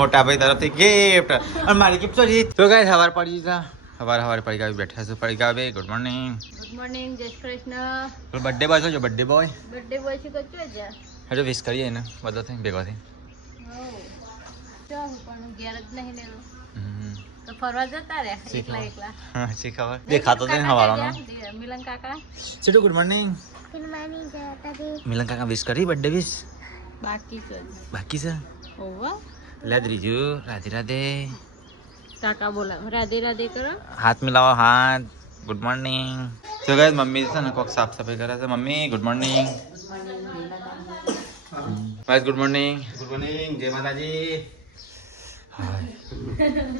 મોટા ભાઈ તરફથી ગિફ્ટ અને મારી ગિફ્ટ છે તો ગાઈસ સવાર પડી જા સવાર પડી ગયા બેઠા છે પડી ગયા બે ગુડ મોર્નિંગ જય શ્રી કૃષ્ણ બર્થડે બોય છે બર્થડે બોય છે તો ચો જા હજુ વિશ કરીએ ને બધો થઈ ભેગો થઈ ચાલ પણ ઘેર જ નહીં ને તો ફરવા જતા રે એકલા હા શી ખબર દેખાતો નહીં હવારનો મિલન કાકા સીટુ ગુડ મોર્નિંગ મિલન કાકા વિશ કરી બર્થડે વિશ બાકી છે ઓવા લાદરીજુ રાધે રાધે કાકા બોલા રાધે રાધે કરો હાથ મિલાવો હાથ ગુડ મોર્નિંગ તો ગાઈસ મમ્મી છે ને કોક સાફ સફાઈ કરે છે mummy good morning guys good morning જય માતાજી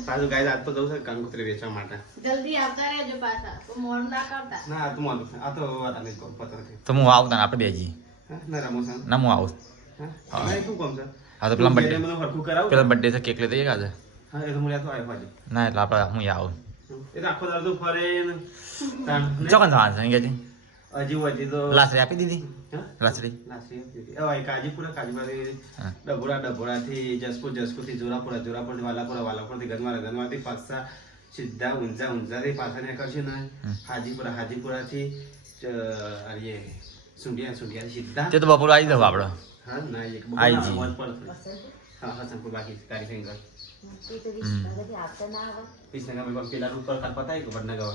પાછું ગાઈસ આજ તો જવું છે કંકોત્રી વેચવા માટે જલ્દી આવતા રહેજો પાછા તો મોડ ના કરતા ના આ તો મોડું છે આ તો વાત નહીં કોમ પતર છે તો હું આવું તને આપણે બેજી ના રમો છે ના હું આવું હા નહીં શું કોમ છે હા તો પેલા બર્થડે મને હરખું કરાવું પેલા બર્થડે છે કેક લઈ દઈએ કાજે હા એ તો મને તો આવ્યો પાછો ના એટલે આપણે હું આવું એ તો આખો દાડો ફરે ને ચોકન થવાનું છે કે હજી તો લાસરી આપી દીધી હા લાસરી લાસી એ કાજીપુરાથી ડભોડાથી જસપુરથી જોરાપુરથી વાલાપુરથી ગનવારથી પાછા સીધા ઊંઝાથી પાછા ને કરશે ને હાજીપુરાથી સુંડિયા સીધા તે તો બપોર આવી જવું આપણે હા ના એક આઈ જી. હા શંકુ બાકી તારી ફિંગર વિસનગર પેલા રૂટ પર કાલ પતાય કે વડનગર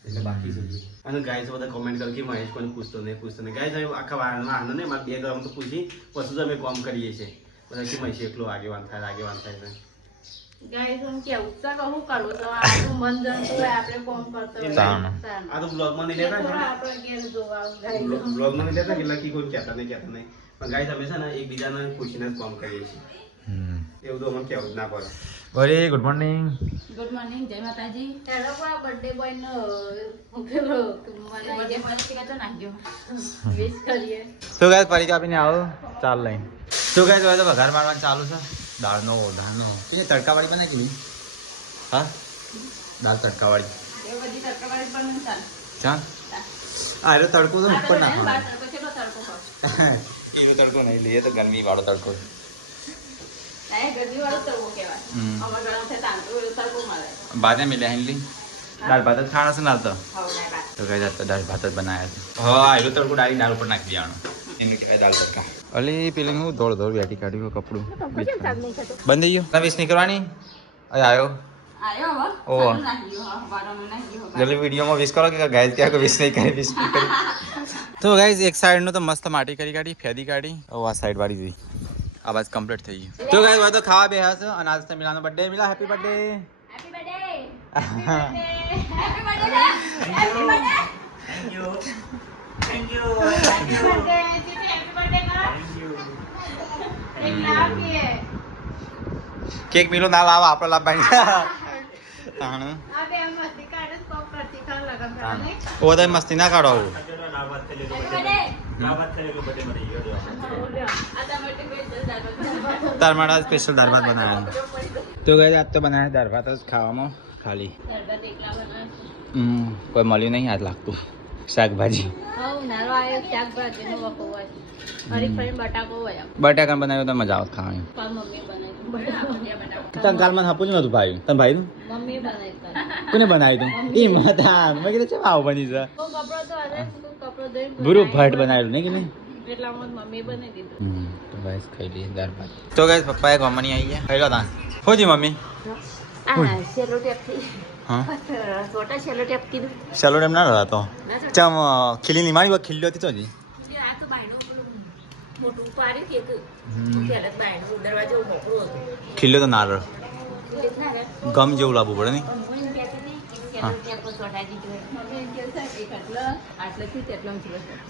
એટલે બાકી છે અને ગાઈસ બધા કોમેન્ટ કરો કે મહેશ કોને પૂછતો નહીં ગાઈસ હવે આખા વાળમાં આનંદ નહીં મારે 2 ગ્રામ તો પૂછી પછી જ અમે કામ કરીએ છીએ બધા કે મહેશ એકલો આગેવાન થાય છે ગાઈસ હું કે ઉત્સાહ કહું કરું તો આપણું મન જણતું હોય આપણે કોમ કરતો હોય આ તો બ્લોગમાં નહીં લેતા આપણે ઘેર જોવા ગાઈસ બ્લોગમાં નહીં લેતા કે લકી કોઈ કહેતા નહીં પણ ગાઈસ અમે છે ને એકબીજાને પૂછીને જ કામ કરીએ છીએ એવું તો અમને કહેવું જ ના પડે very good morning good morning જય માતાજી હેલો કો બર્થડે બોય નો પેલો મને બર્થડે બોય તો નાખ્યો વિશ કરીએ તો ગાઈસ ફરી કાપીને આવો ચાલ લઈને તો ગાઈસ હવે તો વઘાર મારવાનું ચાલુ છે દાળનો કે તડકાવાળી બનાવી કે હા દાળ તડકાવાળી એ બધી તડકાવાળી પણ ચાલ ચાલ આ રે તડકો તો ઉપર નાખવાનો બાર તડકો કેટલો તડકો પડે એનો તડકો નહીં લઈએ તો ગરમી વાળો તડકો એ ગરમી વાળો તડકો કહેવાય અમાર ગળા છે તાંતો તડકો મળે બાદે મિલે હેલી દાળ ભાત જ ખાણા છે ના તો તો કઈ જાત દાળ ભાત જ બનાવ્યા છે હા એનો તડકો દાળ ઉપર નાખી દેવાનો એનું કહેવાય દાળ તડકા અલી પેલી હું દોડ બેઠી કાઢ્યું કપડું બંધ થઈ ગયું નવીસ નહીં કરવાની આવ્યો ઓ જલ્દી વિડીયોમાં વિશ કરો કે ગાઈઝ ક્યાં વિશ નહીં કરી તો ગાઈઝ એક સાઈડનું તો મસ્ત માટી કરી કાઢી ફેદી કાઢી આ સાઈડ વાળી દીધી આ બસ કમ્પ્લીટ થઈ ગયું તો ગાઈઝ હવે તો ખાવા બેહ્યા છે અને આજ તો મિલાનો birthday Mila happy birthday happy birthday happy birthday happy birthday thank you cake મિલો ના લાવા આપણે લાવવાની ઓ તો મસ્તી ના કાઢો તાર માટે સ્પેશિયલ દાળ ભાત બનાવ્યા તો ગઈ આજ તો બનાવ્યા દાળ ભાત જ ખાવામાં ખાલી કોઈ મળ્યું નહીં આજ લાગતું શાકભાજી બટાકા બનાવ્યો તો મજા આવત ખાવાની તને કાલમાં હાપું જ નતું ભાઈ તને ભાઈ કોને બનાવ્યું તું એ મતા મેં કીધું છે આવું બની છે ગુરુ ભટ્ટ બનાવેલું નહીં કે નહીં તો ગાઈસ ખાઈ લઈએ દાળ ભાત તો ગાઈસ પપ્પાએ ગમવાની આવી ગયા ખાઈ લો તા હોજી મમ્મી ચાલો એમ ના રહા તો ચમ ખીલી ની મારી ખીલ્યો હતી તો હજી ખીલ્યો તો ના રહ ગમ જેવું લાવવું પડે નહીં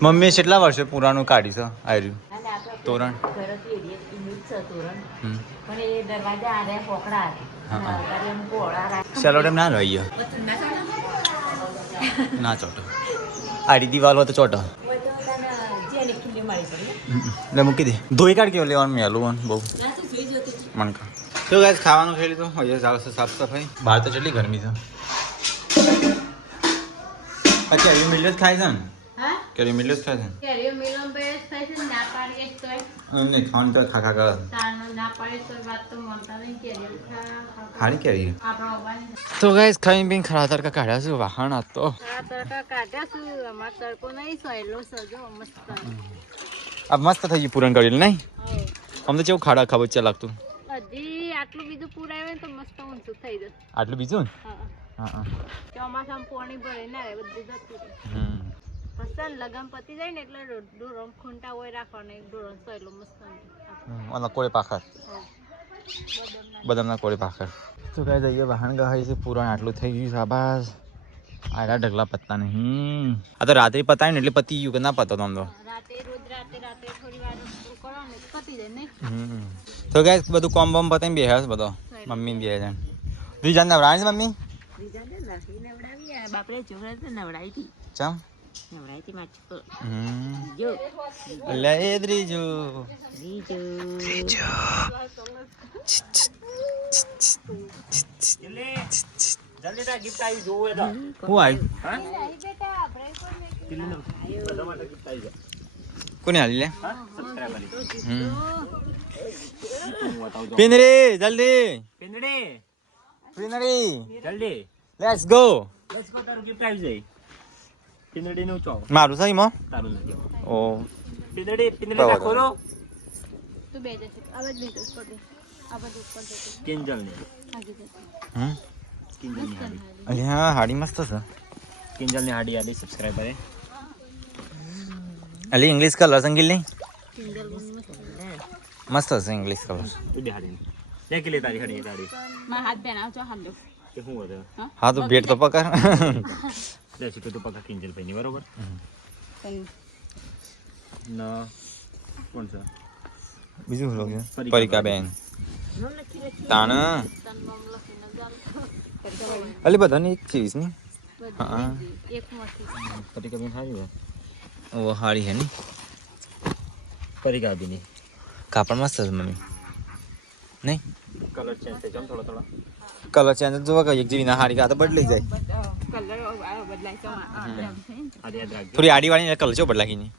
મમ્મીએ કેટલા વર્ષે પુરાણું કાઢી છે આર્યું તોરણ ચાલો એમ ના રહીએ ના ચોટો આડી દિવાલ હોય તો ચોટો એટલે મૂકી દે ધોઈ કાઢ કેવું લેવાનું મેલું બહુ મનકા તો ગાઈસ ખાવાનું ખાઈ લીધું હવે ચાલશે સાફ સફાઈ બહાર તો કેટલી ગરમી છે પછી આવી મિલ્યો જ ખાય છે ને કેરી મિલે જ થાય છે કેરીઓ મિલો બેસ થાય છે ના પાડીએ તોય એમને ખાવાનું તો ખા કરે તારનો ના પાડીએ તોય વાત તો મનતા નહીં કેરીઓ હારી કેરી આપણો બાની તો ગાઈસ ખાઈને પીને ખરા તડકા કાઢ્યા છે વાહણ આ તો આ તડકા કાઢ્યા છું અમાર તડકો નહીં સોયલો સજો મસ્ત આ મસ્ત થઈ ગયું પૂરણ કરેલું નહીં હો આમ તો કેવું ખાડા ખાબચ્ચા લાગતું હજી આટલું બીજું પૂરાવે ને તો મસ્ત ઊંચું થઈ જશે આટલું બીજું ને હા હા ચોમાસામાં પાણી ભરે ના રહે બધું જતું રહે પછી લગન પતી જાય ને એટલે ડોરમ ખૂંટા હોય રાખવાનો એક ડોરમ સોયલો મસ્ત ઓલા કોળે પાખર બદામના કોળે પાખર તો કઈ જઈએ વાહન ગહાઈ છે પૂરણ આટલું થઈ ગયું શાબાશ આડા ઢગલા પત્તા નહીં આ તો રાત્રે પતાય ને એટલે પતી ગયું કે ના પતો તો આમ તો રાતે રોજ રાતે થોડી વાર કરો ને પતી જાય નહીં તો ગાઈસ બધું કોમ બોમ પતાઈને બેહ્યા છે બધો મમ્મી બે જણ રીજાન નવડાવી છે મમ્મી બાપરે છોકરા તો નવડાવી હતી ચમ નવડાવી હતી માછી લે એ દ્રીજો જલ્દી તા ગિફ્ટ આવી જોવે તો હું આવ્યું કોને હાલી લે પિનરી જલ્દી પિંદડી પિનરી જલ્દી લેટ્સ ગો લેટ્સ ગો તારું ગિફ્ટ આવી જાય પિંદડી નું ચો મારું સહી માં તારું નથી ઓ પિંદડી ના ખોલો તું બે જશે આવાજ નહીં તો ઉપર આ બધું ઉપર જશે કિંજલ ને આગળ જશે કિંજલ ની હાડી અરે હા હાડી મસ્ત છે કિંજલ ની હાડી આલી સબસ્ક્રાઇબર હે અલી ઇંગ્લિશ કલર સંગીલ નહીં કિંજલ મસ્ત મસ્ત છે ઇંગ્લિશ કલર તું બે હાડી લે કે લે તારી હાડી તારી માં હાથ બેનાવ છો હાલ દો કે હું હતો હા તો ભેટ તો પકડ લે સીટો તો પકા કિંજલ ભાઈ ની બરોબર ના કોણ છે બીજું શું છે પરિકા બેન તાણ અલી બધાની એક ચીજ ની હા એક મોટી પરિકા બેન હારી છે ઓ હાડી હે ની પરિકા બેન કાપડ મસ્ત છે મમ્મી નહીં કલર ચેન્જ થઈ જાય થોડા થોડા કલર ચેન્જ જોવા કે એક જેવી ના હાડી કા તો બદલી જાય કલર બદલાય છે આ યાદ રાખજો થોડી આડી વાળી કલર ચો બદલાકી ની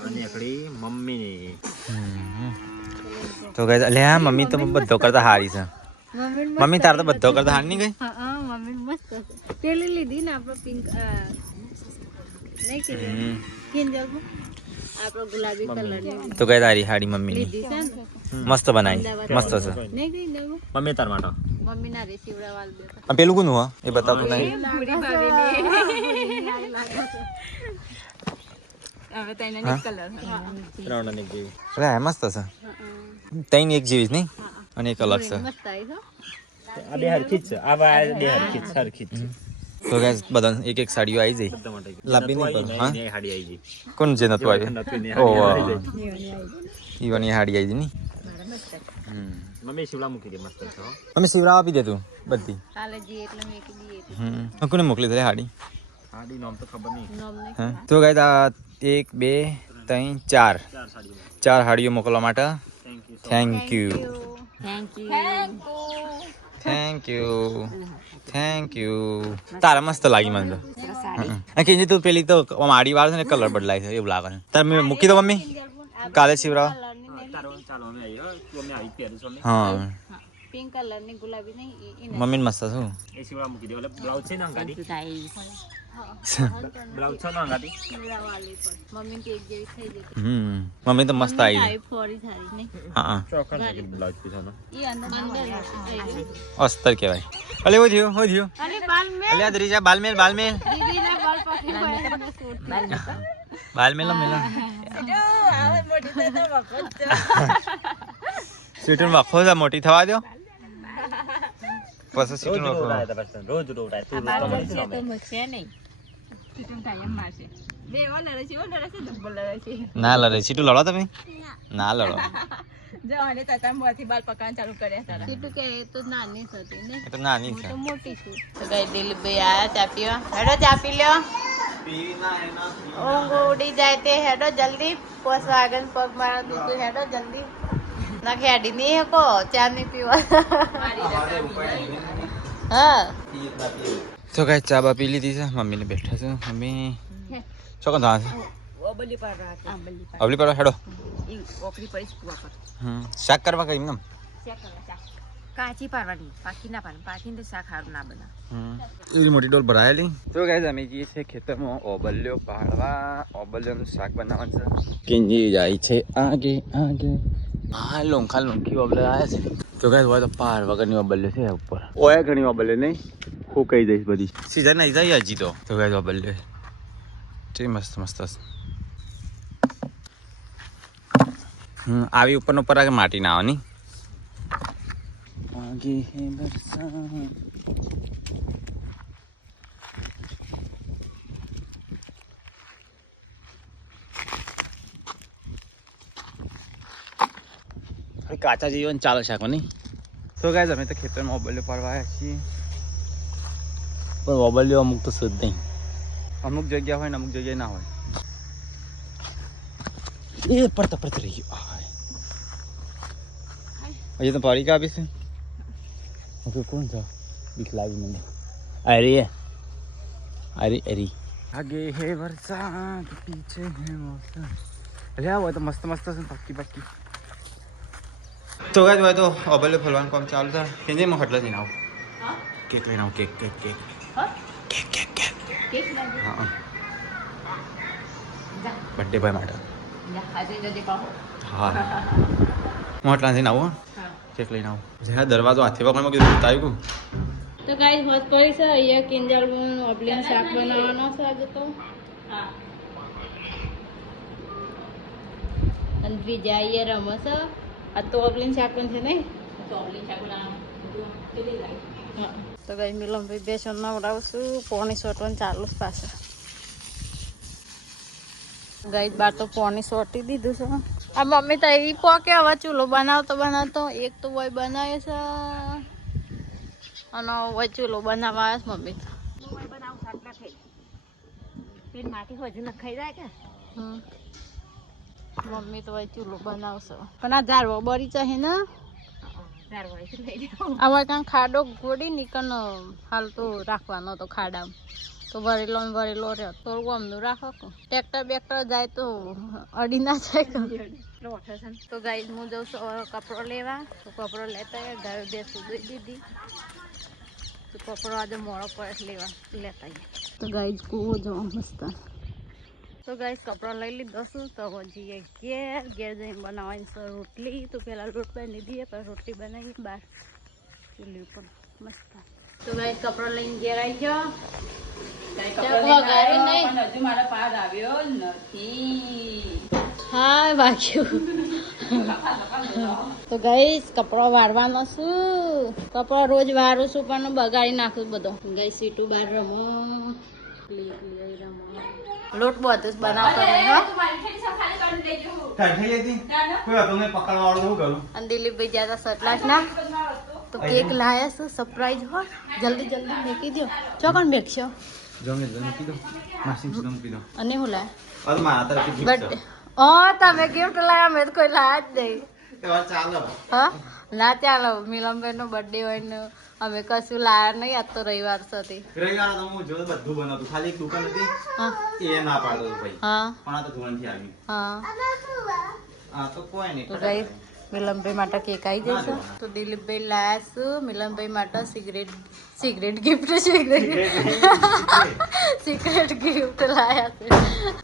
અને એકડી મમ્મી ની તો ગાઈસ અલે આ મમ્મી તો બધો કરતા હારી છે મમ્મી તાર તો બધો કરતા હારી નહીં ગઈ હા મમ્મી મસ્ત છે પેલી લીધી ને આપણે પિંક નહીં કે કિંજલ આપણો ગુલાબી કલર ની તો ગાઈસ તારી હાડી મમ્મી ની લીધી છે ને મસ્ત બનાવી મસ્ત છે નહીં ગઈ દઉં મમ્મી તાર માટે મમ્મી ના રેસીવડા વાલ દે આ પેલું કોનું હા એ બતાવતું નહીં પૂરી ભાભી હવે તો એના કલર ત્રણ અને જેવી અરે આ મસ્ત છે તૈન એક જેવી જ નહીં અને એક અલગ છે મસ્ત આવી છો આ બે હરખી જ છે આ બે હરખી જ સરખી જ છે તો ગાઈસ બધા એક એક સાડીઓ આવી જાય બધા માટે લાંબી નહીં પણ હા ને હાડી આવી ગઈ કોણ જે નતું આવ્યું નતું ને ઓ હાડી આવી જાય ઈવાની હાડી આવી ની મમ્મી શિવલા મૂકી દે મસ્ત છે હો અમે શિવરાવ આપી દે તું બધી કાલે જી એટલે મેં કીધી કોને મોકલી દે હાડી હાડી નામ તો ખબર નહીં નોમ નહીં હા તો ગાઈસ આ 1 2 3 4 ચાર સાડીઓ ચાર હાડીઓ મોકલવા માટે thank you thank you thank you thank you તારા મસ્ત લાગી મને તો કે તું પેલી તો આડી વાળ છે ને કલર બદલાય છે એવું લાગે છે તાર મેં મૂકી દો મમ્મી કાલે શિવરાવ તારો ચાલો અમે આવી હો તું અમે આવી પહેરું છો અમે હા પિંક કલર ની ગુલાબી નહીં મમ્મીને મસ્ત છું એ શિવલા મૂકી દે એટલે બ્લાઉઝ છે ને અંગાડી બ્લાઉઝ છે ને અંગાડી શિવડા વાલી પર મમ્મી કે એક જેવી થઈ જતી મમ્મી તો મસ્ત આવી આઈ ફોરી થારી નહીં હા ચોખા છે બ્લાઉઝ પીછાનો ઈ અંદર અસ્તર કહેવાય અલે હો થયું અરે બાલ મે અલે આ દરીજા બાલમેલ દીદી ને બાલ પકડી બાલમેલ સીટુન વખો છે મોટી થવા દો પછી સીટુન વખો રોજ રોવડાય તું રોજ તો મક્ષે નહીં ચીટું કાયમ મારશે બે ઓલરે છે ડબલ લડે છે ના લડે સીટું લડો તમે ના લડો જો આને તતા મોથી બાલ પકાન ચાલુ કર્યા તારા ચીટું કે એ તો નાની હતી ને એ તો નાની છે તો મોટી છું તો ગઈ દિલીપભાઈ આયા ચા પીવા હેડો ચા પી લ્યો ઊંઘ ઉડી જાય તે હેડો જલ્દી પોસ વાગન પગ મારા દુખું હેડો જલ્દી ના ખેડી નહીં હકો ચા નહીં પીવા હા તો કઈ ચા બા પી લીધી છે મમ્મીને બેઠા છે મમ્મી ચોકન થવા છે ઓબલી પર અવલી પર હેડો ઈ ઓકરી પર કુવા પર શાક કરવા કઈ એમ ચેક કરવા ચા કાચી પારવાની પાકી ના પાડવાની પાકી તો શાક હારું ના બના એવી મોટી ડોલ ભરાયેલી તો ગાઈસ અમે જઈએ છીએ ખેતરમાં ઓબલ્યો પાડવા ઓબલ્યોનું શાક બનાવવાનું છે કિંજી જાય છે આગે આગે હા લોંખા લોંખી ઓબલે આવ્યા છે તો ગાઈસ હોય તો પાર વગરની ઓબલ્યો છે ઉપર ઓયા ઘણી ઓબલ્યો નહીં હું કહી દઈશ બધી સીઝન નહીં જાય હજી તો ગાઈસ ઓબલ્યો છે મસ્ત મસ્ત આવી ઉપરનો પર આગે માટી ના આવવાની આગે હે બરસાત કાચા જીવન ચાલે શાક નહીં તો ગાઈસ અમે તો ખેતરમાં ઓબલ્યો પાડવા આવ્યા છીએ પણ ઓબલ્યો અમુક તો શુદ્ધ નહીં અમુક જગ્યા હોય ને અમુક જગ્યાએ ના હોય એ પડતા રહી ગયો હજી તો પાડી કાપી છે ઓકે કોણ છે બીક લાવી મને અરે અરે અરે આગે હે વરસાદ પીછે હે મોસમ અરે આ તો મસ્ત મસ્ત છે પક્કી પક્કી તો ગાઈસ હોય તો ઓબલ્યો ફોલવાનું કામ ચાલુ છે કેજે હું હટલા જઈને આવું કેક લઈને આવું cake cake cake cake cake cake cake લાગે હા બર્થડે બોય માટે આજે જજે કહો હા હું હટલા જઈને આવું કેક લઈને આવું જરા દરવાજો હાથે પકડમાં કીધું આવ્યું તો ગાઈસ હોત કરી છે અહીંયા કિંજલનું ઓબલીનું શાક બનાવવાનો છે આજે તો હા અને બીજા અહીંયા રમે છે આ તો ઓબલીનું શાક પણ છે નહીં તો ઓબલીનું શાક બનાવવાનું તો ગાઈસ મિલનભાઈ બેસન નવડાવું છું પોણી સોટવાનું ચાલુ જ પાછળ ગાઈસ બાર તો પોણી સોટી દીધું છે આ મમ્મી તો એ પોકે હવે ચૂલો બનાવતો એક તો વય બનાવે છે અને વય ચૂલો બનાવવા આવે છે મમ્મી તો માટી હજુ ન ખાઈ જાય કે મમ્મી તો વય ચૂલો બનાવશે પણ આ ઝાડવો બરી છે ને આમાં કાંઈ ખાડો ગોડી નીકળ હાલ તો રાખવાનો તો ખાડામાં તો ભરેલો ને ભરેલો રહ્યો થોડું ગમનું રાખો ટ્રેક્ટર બેક્ટર જાય તો અડી ના જાય તો ગાઈ હું જઉં છું કપડો લેવા તો કપડો લેતા ગાયો બેસું દઈ દીધી તો કપડો આજે મોડો પડે લેવા લેતા તો ગાઈ કૂવો જવા મસ્ત તો ગાઈ કપડો લઈ લીધો છું તો હજી ઘેર જઈને બનાવવાની છે રોટલી તો પેલા લોટ બાંધી દઈએ પછી રોટલી બનાવીએ બહાર ચૂલી ઉપર મસ્ત તો ગાઈ કપડો લઈને ઘેર આવી ગયો હા વાગ્યું તો ગઈશ કપડો વાળવાનો છું કપડો રોજ વારું છું પણ બગાડી નાખું બધો ગઈ સીટું બહાર રમો લોટ બધું બનાવતો અને દિલીપભાઈ જ્યાં સટલાસ ના તો કેક લાયા છું સરપ્રાઈઝ હો જલ્દી મેકી દો ચોકણ મેકશો અને હું લાયા બર્થડે ઓ તમે ગિફ્ટ લાયા મેં તો કોઈ લાયા જ નહીં હા ના ચાલો મિલનભાઈ નો બર્થડે હોય ને અમે કશું લાયા નહીં આજ તો રવિવાર હતી રવિવાર તો હું જો બધું બનાવતું ખાલી એક દુકાન હતી એ ના પાડતો ભાઈ હા પણ આ તો ધોરણથી આવી હા આ તો કોઈ નહીં તો ગઈ મિલનભાઈ માટે કેક આવી જશે તો દિલીપભાઈ લાયા છું મિલનભાઈ માટે સિગરેટ ગિફ્ટ સિગરેટ ગિફ્ટ લાયા છે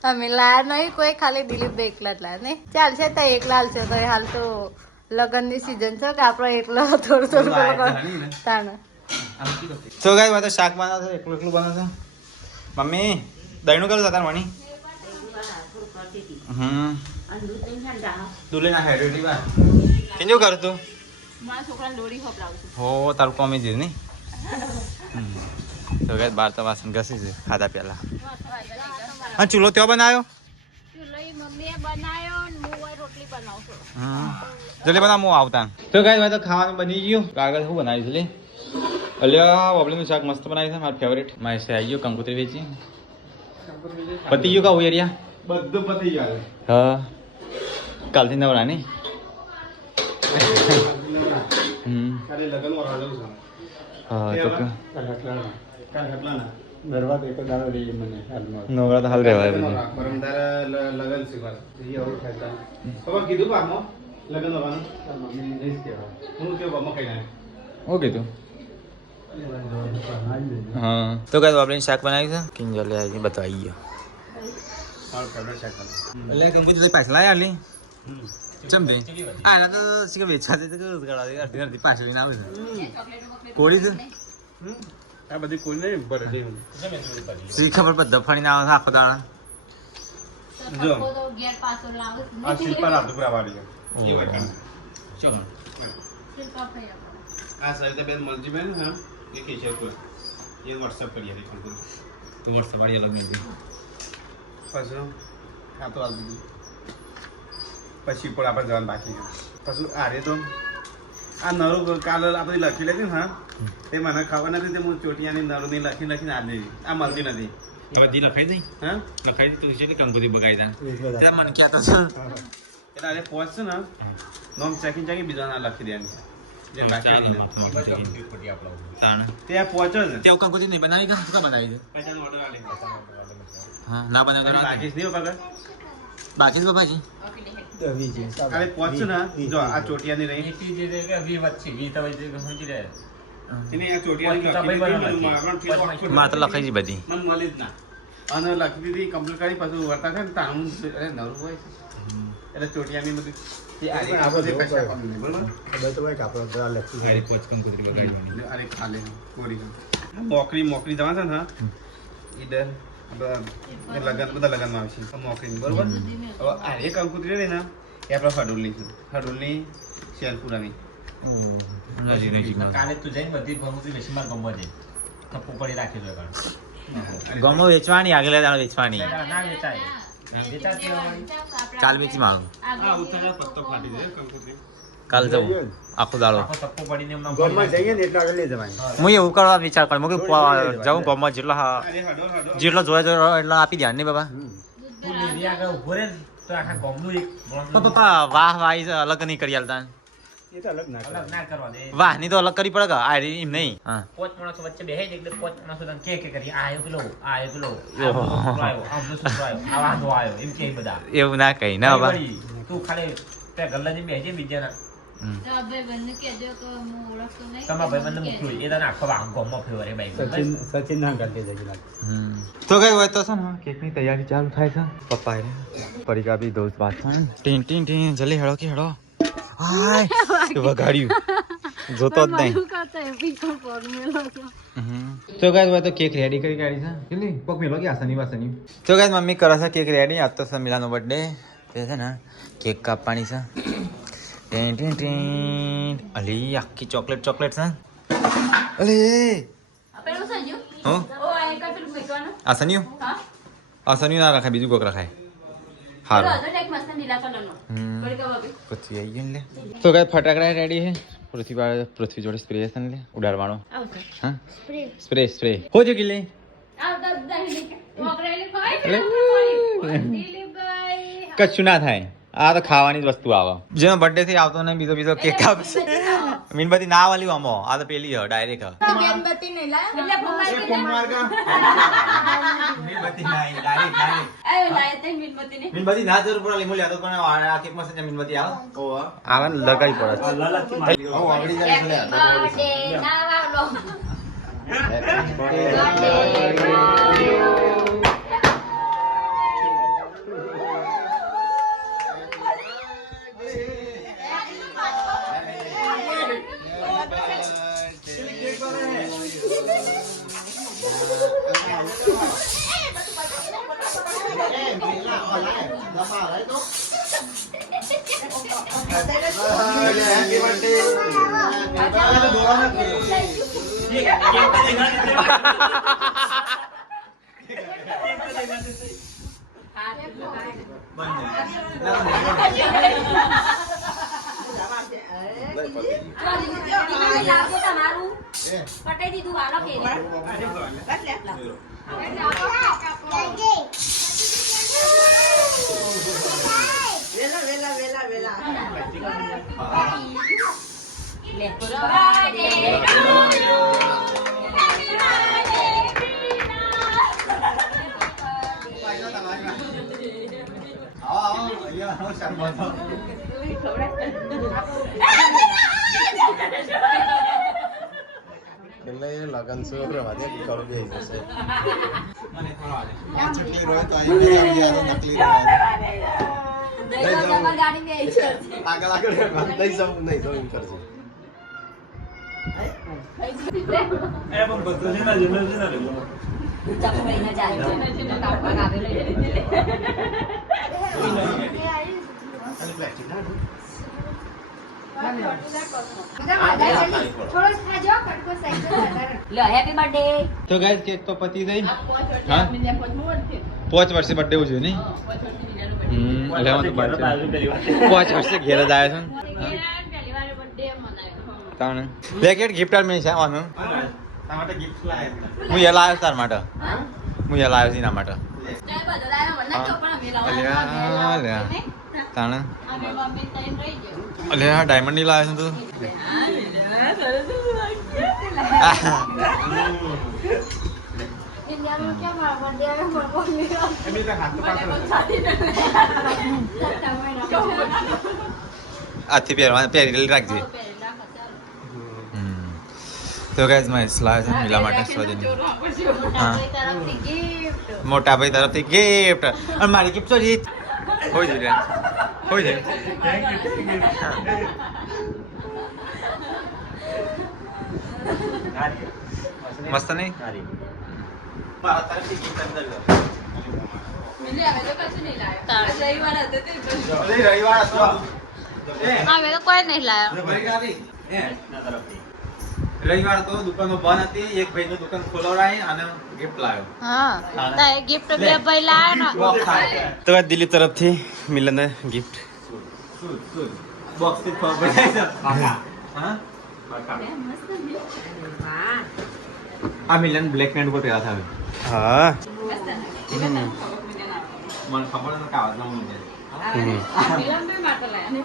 અમે લાયા નહીં કોઈ ખાલી દિલીપભાઈ એકલા જ લાયા નહીં ચાલશે તો એકલા હાલશે તો હાલ તો લગ્નની સિઝન છે કે આપણે એકલો થોડું તાણ તો ગાઈસ વાત શાક બનાવતો એકલું બનાવતો મમ્મી દહીંનું કરું તાર મણી દૂલે ના હેડ રેડી બા કેમ જો કરું તું મારા છોકરાને દોરી ખવડાવું છું હો તારું કોમી જ નહીં તો ગાઈસ બાર તો વાસણ ઘસી છે ખાધા પહેલા હા ચૂલો ત્યાં બનાવ્યો મમ્મીએ બનાવ્યો ને હું રોટલી બનાવું છું જલ્દી બના હું આવતા તો ગાઈસ ભાઈ તો ખાવાનું બની ગયું કાગળ શું બનાવ્યું છે લે અલ્યા બાબલીનું શાક મસ્ત બનાવ્યું છે મારું ફેવરેટ મારે સે આવી ગયું કંકોત્રી વેચી પતી ગયું કહું એરિયા બધું પતી ગયું હા કાલથી નવરા નહીં લગન વાળા હા તો કાલ હટલાના ગરવા તો એક દાડો રહી મને હાલમાં નવરા તો હાલ રહેવાય બધું પરમદાર લગન છે બસ એ આવું ખાતા ખબર કીધું પામો લગન હોવાનું મમ્મી નહીં કહેવા હું કેવું પામો કઈ ના ઓકે તું હા તો કઈ આપણે શાક બનાવી છે કિંજલ આવી બતાવી ગયો મારું ફેવરેટ શાક એટલે કંકુ પૈસા લાયા લી ચમ દે આ તો શીખર વેચવા દે તો અડધી અડધી પાછળ લઈને આવે છે કોળી છે આ બધી કોઈ નહીં બરડે શી ખબર પર દફાણીને આવે છે આખો દાડા જો તો ઘેર પાછો લાવે છે. આ શિલ્પા રાધુપુરા વાળી છે એ વટાણ શું શિલ્પા ભાઈ આપણે. આ સવિતાબેન મલજીબેન હા એ કેશરપુર એ વોટ્સઅપ કરી હતી પણ તો વોટ્સઅપ વાળી અલગ મેળવી પછી આ તો આવી દીધું પછી પણ આપણે જવાનું બાકી છે પછી આરે તો આ નરું કાલ આપણે લખી લેતી ને હા એ મને ખબર નથી તે હું ચોટિયાની નરુની લખીને આ દેવી આ મળતી નથી બધી લખાઈ દઈ હા લખાઈ દઈ તું છે કે કંકુથી બગાઈ દા ત્યાં મને ક્યાં તો છે એટલે આજે પહોંચશે ને નોમ ચેકિંગ બીજા ના લખી દેવાનું જે બાકી રહી જાય. તાણ ત્યાં પહોંચો છે ત્યાં કંકુથી નહીં બનાવી કે શું બનાવી દે પૈસાનો ઓર્ડર આલી હા ના બનાવી તો બાકી જ નહીં પકડ બાકી જ બાપાજી કાલે પહોંચશે ને જો આ ચોટિયાની રહી એને આ ચોટિયાની મારે તો લખાઈ જ બધી મને મળી જ ના અને લખી દીધી કમ્પ્લીટ કરી પછી વર્તા છે ને તાણું અરે નરું હોય છે એટલે ચોટિયાની બધી આ બધે પૈસા પાડી બરોબર અરે ખાલે કોરી મોકરી જવા છે ને હા ઈડર લગન બધા લગનમાં આવશે મોકરી બરોબર હવે આ એક કંકુતરી રહી ને એ આપણે હડોલની છે હડોલની શેરપુરાની કાલે તું જઈને બધી ગમતી બેસી માર ગમવા જઈ થપ્પો પડી રાખી દો ગમો વેચવાની આગલા દાડો વેચવાની ના વેચાય વેચાતી હોય કાલ વેચી માંગુ આ ઉતરા પત્તો ફાટી જાય કંકુતરી કાલ જવું આખો દાડો આખો થપ્પો પડીને એમના ને એટલે આગળ લઈ જવાની હું એવું કરવા વિચાર કરું કે જાઉં ગમમાં જેટલો અરે હડો જેટલો જોયે એટલો આપી દે ને બાબા તું લીલી આગળ ઉભો રહે ને તો આખા ગમનું એક પણ પપ્પા વાહ વાહ અલગ નહીં કરી આલતા એ તો અલગ ના અલગ ના કરવા દે વાહ ની તો અલગ કરી પડે કે આ એમ નહીં હા પોચ માણસો વચ્ચે બેહે ને એટલે પોચ માણસો તને કે કરી આ આવ્યો પેલો આ આવ્યો પેલો આમનો છોકરો આવ્યો આ વાંધો આવ્યો એમ કે બધા એવું ના કહી ના બાબા વળી, તું ખાલી ત્યાં ગલ્લાજી બેહજે બીજાના તો આ ભાઈબંધને કહેજો કે હું ઓળખતો નહીં. તમારા ભાઈબંધને મોકલું એ તને આખો ગમમાં ફેવરે બાઈક સચિન ના કરતી જગી તો કઈ હોય તો છે ને કેકની તૈયારી ચાલુ થાય છે પપ્પા પરીકા બી દોસ્ત વાત છે ટીન ટીન ટીન જલ્દી હેડો કે હેડો હાય વગાડ્યું જોતો જ નહીં મારું કાં તો પીછો પગ મેલો છો. તો ગાઈસ હોય તો કેક રેડી કરી કાઢી છે કેટલી પગ મેલો કે આસની વાસની તો ગાઈસ મમ્મી કરે છે કેક રેડી આજ તો સમીલાનો બર્થડે તે છે ને કેક કાપવાની છે ટીન ટીન ટીન અલી આખી ચોકલેટ ચોકલેટ છે અલી આ પેલું છે જો? હો ઓ આ એક આ પેલું મૂકવાનું. આસની હા? આસની ના રાખાય બીજું કોક રાખાય પેલું હારું હતો ને એક મસ્ત નીલા કલરનો. વળી કહો ભાભી. પૃથ્વી આવી ગઈ ને લે તો ગાઈસ ફટાકડા રેડી છે પૃથ્વી જોડે સ્પ્રે છે ને લે ઉડાડવાનો આવતો. હા સ્પ્રે. સ્પ્રે હો જો કિલે આવતો દહીં વગરેલી ખાય અલે. ને. દિલીપભાઈ. કશું ના થાય આ તો ખાવાની જ વસ્તુ આવે જેનો બર્થડે થી આવતો ને બીજો કેક કાપશે મીણબત્તી ના વાલી આમો આ તો પેલી ડાયરેક્ટ મીણબત્તી નહીં લાયો? એટલે ભૂમાઈ મીણબત્તી નહીં ડાયરેક્ટ આયો લાયો તે મીણબત્તી નહીં. મીણબત્તી ના જરૂર પડે લીમો લેતો પણ આ કેક માં મીણબત્તી આવે આવે ને લગાઈ પડે આવડી જાય છે લે. Happy birthday ના વાલો. પટાઈ દીધું વાલો કે એટલે એ લગન શું રહેવા દે કે કરું બે જશે ચકલી રોય તો અહીં જ આવી યાર નકલી રોય આગળ આગળ નહીં જવું નહીં તો એમ કરજો તો ગાઈસ કેક તો પતી ગઈ હા 5 વર્ષે બર્થડે ઉજવ્યો નહીં એટલે હું તો 5 વર્ષે ઘેર જ આવ્યો છું તાણે લેકેટ ગિફ્ટ મેં છે આનું માટે ગિફ્ટ લાવ્યા હું એ લાવ્યો તાર માટે હું એ લાવ્યો છે એના માટે તાણે અલે આ ડાયમંડ ની લાવ્યો છે તું આથી પહેરી રાખજે તો ગાઈસ મેં લાવ્યો છે મિલા માટે સ્વાદની હા મોટા ભાઈ તરફથી ગિફ્ટ અને મારી ગિફ્ટ તો જીત હોય છે હોય છે મસ્ત નહીં મારા તરફથી gift અંદર લો. રવિવાર હતો અમે તો કોઈ નહીં લાયો રવિવાર તો દુકાનો બંધ હતી એક ભાઈ નું દુકાન ખોલવડાવી અને ગિફ્ટ લાવ્યો હા તો ગિફ્ટ બે ભાઈ લાયો ને તો દિલીપ તરફથી મિલન ગિફ્ટ બોક્સ થી ખબર પડી છે હા આ મિલન બ્લેક પેન્ટ ઉપર પહેરા था હા મને ખબર નથી કે આવાજ ના મળે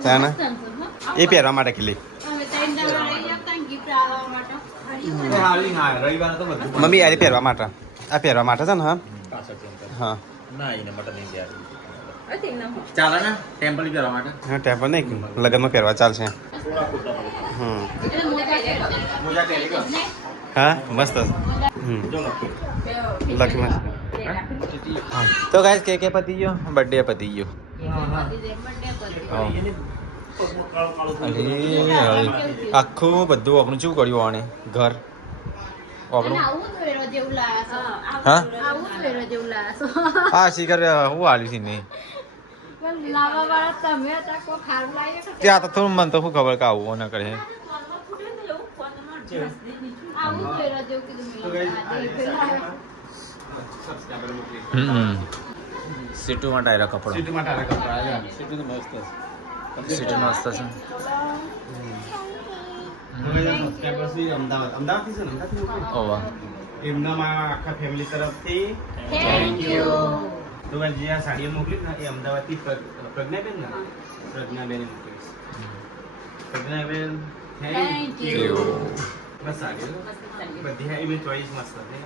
તાને એ પહેરવા માટે કેટલી રવિવાર તો બધું મમ્મી યાર પહેરવા માટે આ પહેરવા માટે છે ને હા હા ચાલે ને ટેમ્પલ પહેરવા માટે હા ટેમ્પલ નહીં લગ્નમાં પહેરવા ચાલશે હમ મોજા પહેરી ગયો હા મસ્ત લખી મસ્ત તો ગાઈસ કે પતી ગયો બર્થડે પતી ગયો આખું બધું આપણું શું કર્યું આને ઘર આપણું હા હા શીખર હું આલ્યું છે નહીં ત્યાં તો થોડું મન તો શું ખબર કે આવું ના કરે સીટુ માટે આવ્યા કપડો સીટુ મસ્ત છે અમદાવાદથી છે ને ઓવા એમના આખા ફેમિલી તરફથી થેન્ક યુ તો જે આ સાડીઓ મોકલી ને એ અમદાવાદથી પ્રજ્ઞાબેન ને પ્રજ્ઞાબેન મોકલીશ પ્રજ્ઞાબેન થેન્ક યુ બસ સાડી બધી એમની ચોઈસ મસ્ત હતી